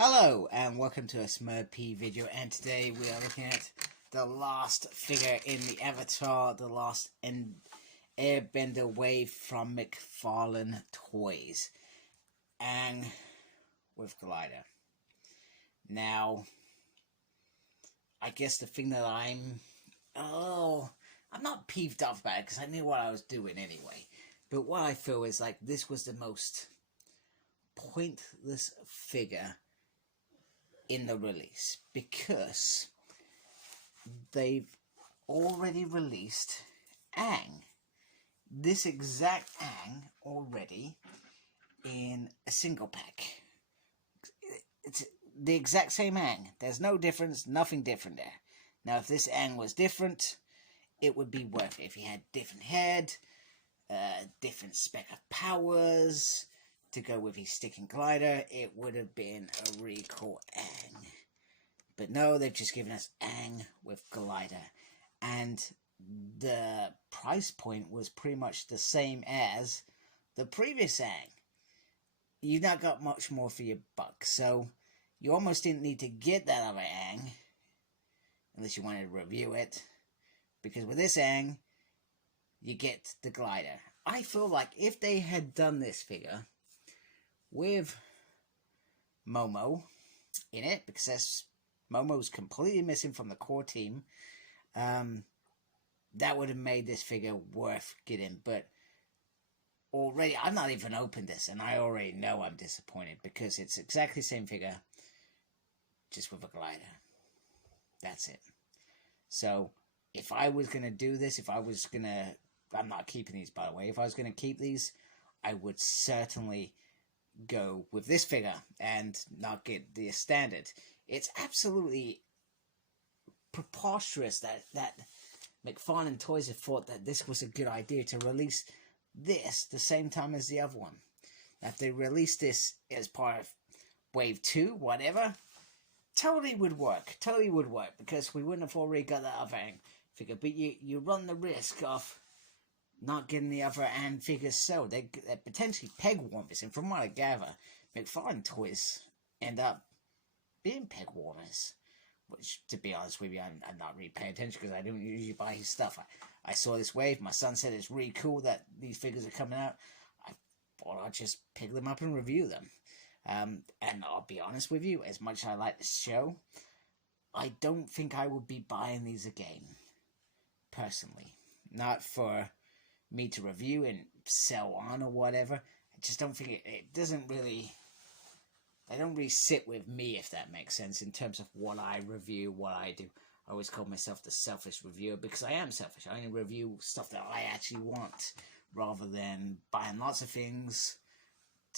Hello and welcome to a Smurp video, and today we are looking at the last figure in the Avatar, the last airbender wave from McFarlane Toys, Aang with glider. Now, I guess the thing that I'm not peeved off about it because I knew what I was doing anyway, but what I feel is like this was the most pointless figure in the release, because they've already released Aang, this exact Aang, already in a single pack. It's the exact same Aang. There's no difference, nothing different there. Now if this Aang was different, it would be worth it. If he had different head, different spec of powers to go with his stick and glider, it would have been a really cool Aang. But no, they've just given us Aang with glider. And the price point was pretty much the same as the previous Aang. You've not got much more for your buck. So you almost didn't need to get that other Aang, unless you wanted to review it. Because with this Aang, you get the glider. I feel like if they had done this figure with Momo in it, because Momo's completely missing from the core team, that would have made this figure worth getting. But already, I've not even opened this, and I already know I'm disappointed, because it's exactly the same figure, just with a glider. That's it. So, if I was going to do this, I'm not keeping these, by the way. If I was going to keep these, I would certainly go with this figure and not get the standard. It's absolutely preposterous that McFarlane Toys have thought that this was a good idea to release this the same time as the other one. Now, if they released this as part of Wave 2, whatever, totally would work, because we wouldn't have already got that other figure. But you run the risk of not getting the other and figures sold. They're potentially peg warmers, and from what I gather, McFarlane Toys end up being peg warmers. Which, to be honest with you, I'm not really paying attention, because I don't usually buy his stuff. I saw this wave. My son said it's really cool that these figures are coming out. I thought I'd just pick them up and review them. And I'll be honest with you, as much as I like this show, I don't think I would be buying these again. Personally. Not for me to review and sell on or whatever. I just don't think it doesn't really, they don't really sit with me, if that makes sense, in terms of what I review, what I do. I always call myself the selfish reviewer, because I am selfish. I only review stuff that I actually want, rather than buying lots of things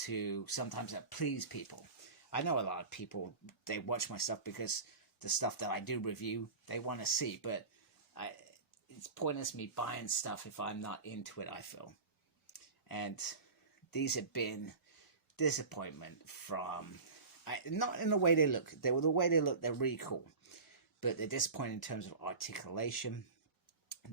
to sometimes that please people. I know a lot of people, they watch my stuff because the stuff that I do review, they want to see, but it's pointless me buying stuff if I'm not into it, I feel. And these have been disappointment from, not in the way they look. The way they look, they're really cool. But they're disappointing in terms of articulation.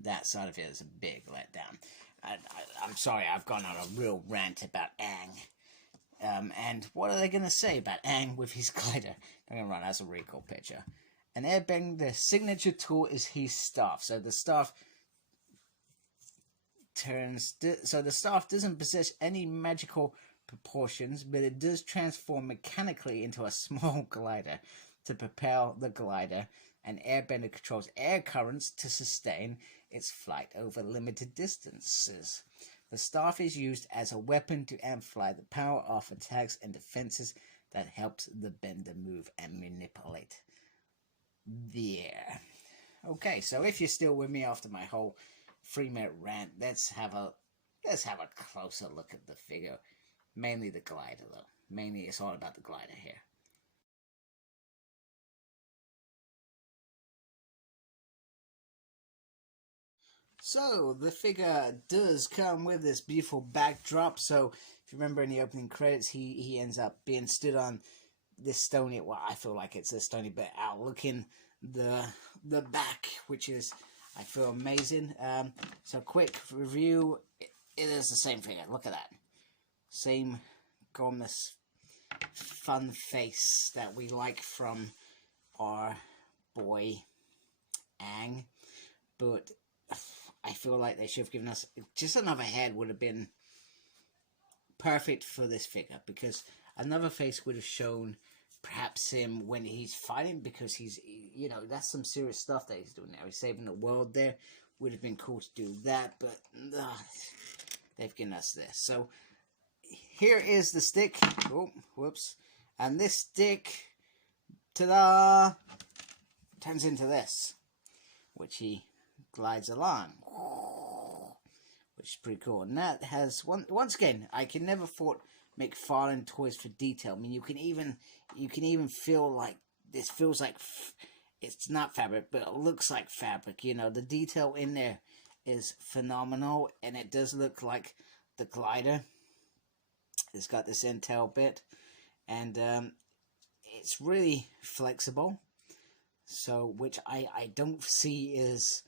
That side of it is a big letdown. I'm sorry, I've gone on a real rant about Aang. And what are they going to say about Aang with his glider? They're going to run, that's a really cool picture. An airbender, the signature tool is his staff. So the staff doesn't possess any magical proportions, but it does transform mechanically into a small glider. To propel the glider, an airbender controls air currents to sustain its flight over limited distances. The staff is used as a weapon to amplify the power of attacks and defenses that helps the bender move and manipulate. There. Okay, so if you're still with me after my whole 3-minute rant, let's have a closer look at the figure. Mainly the glider, though. Mainly it's all about the glider here. So, the figure does come with this beautiful backdrop. So, if you remember in the opening credits, he ends up being stood on this stony, well, I feel like it's a stony bit out, looking the back, which is, I feel, amazing. So, quick review, it is the same figure. Look at that. Same gormless fun face that we like from our boy Aang, but I feel like they should have given us just another head. Would have been perfect for this figure, because another face would have shown perhaps him when he's fighting, because he's, you know, that's some serious stuff that he's doing now. He's saving the world there. Would have been cool to do that, but they've given us this. So here is the stick. Oh, whoops. And this stick, ta-da, turns into this, which he glides along, which is pretty cool. And that has, once again, I can never fault McFarlane toys for detail. I mean, you can even feel like this feels like it's not fabric, but it looks like fabric. You know, the detail in there is phenomenal, and it does look like the glider. It's got this end tail bit, and it's really flexible. So, which I don't see is,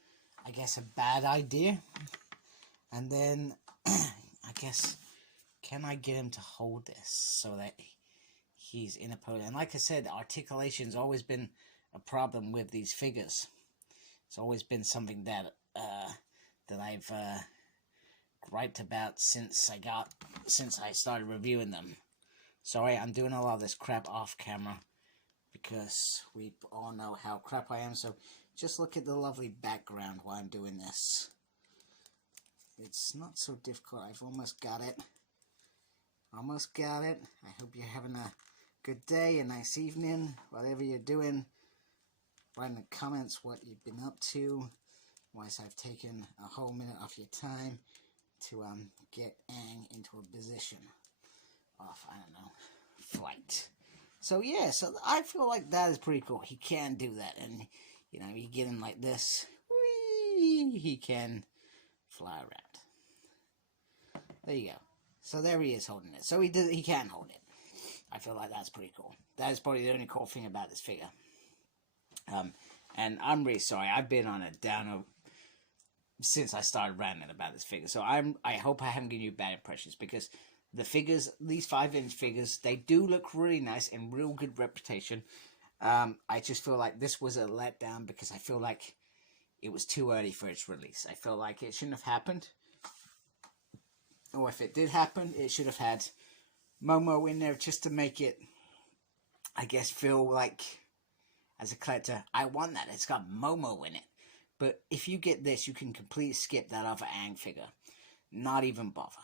I guess, a bad idea. And then, I guess, can I get him to hold this so that he's in a pose? And like I said, articulation's always been a problem with these figures. It's always been something that that I've griped about since I started reviewing them. Sorry, I'm doing a lot of this crap off camera, because we all know how crap I am. So just look at the lovely background while I'm doing this. It's not so difficult. I've almost got it. Almost got it. I hope you're having a good day, a nice evening, whatever you're doing. Write in the comments what you've been up to. Otherwise, I've taken a whole minute off your time to get Aang into a position of, I don't know, flight. So yeah, so I feel like that is pretty cool. He can do that, and you know, you get him like this, whee, he can fly around. There you go. So there he is holding it. So he can hold it. I feel like that's pretty cool. That is probably the only cool thing about this figure. And I'm really sorry. I've been on a downer since I started ranting about this figure. So I hope I haven't given you bad impressions, because the figures, these 5-inch figures, they do look really nice and real good reputation. I just feel like this was a letdown, because I feel like it was too early for its release. I feel like it shouldn't have happened. Or if it did happen, it should have had Momo in there just to make it, I guess, feel like, as a collector, I want that. It's got Momo in it. But if you get this, you can completely skip that other Aang figure. Not even bother.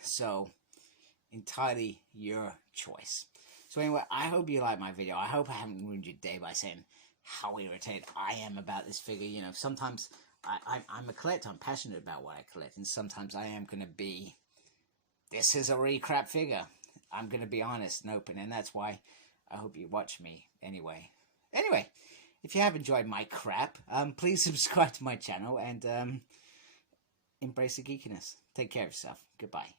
So, entirely your choice. So anyway, I hope you like my video. I hope I haven't ruined your day by saying how irritated I am about this figure. You know, sometimes I'm a collector. I'm passionate about what I collect. And sometimes I am going to be, this is a really crap figure. I'm going to be honest and open. And that's why I hope you watch me anyway. Anyway, if you have enjoyed my crap, please subscribe to my channel and embrace the geekiness. Take care of yourself. Goodbye.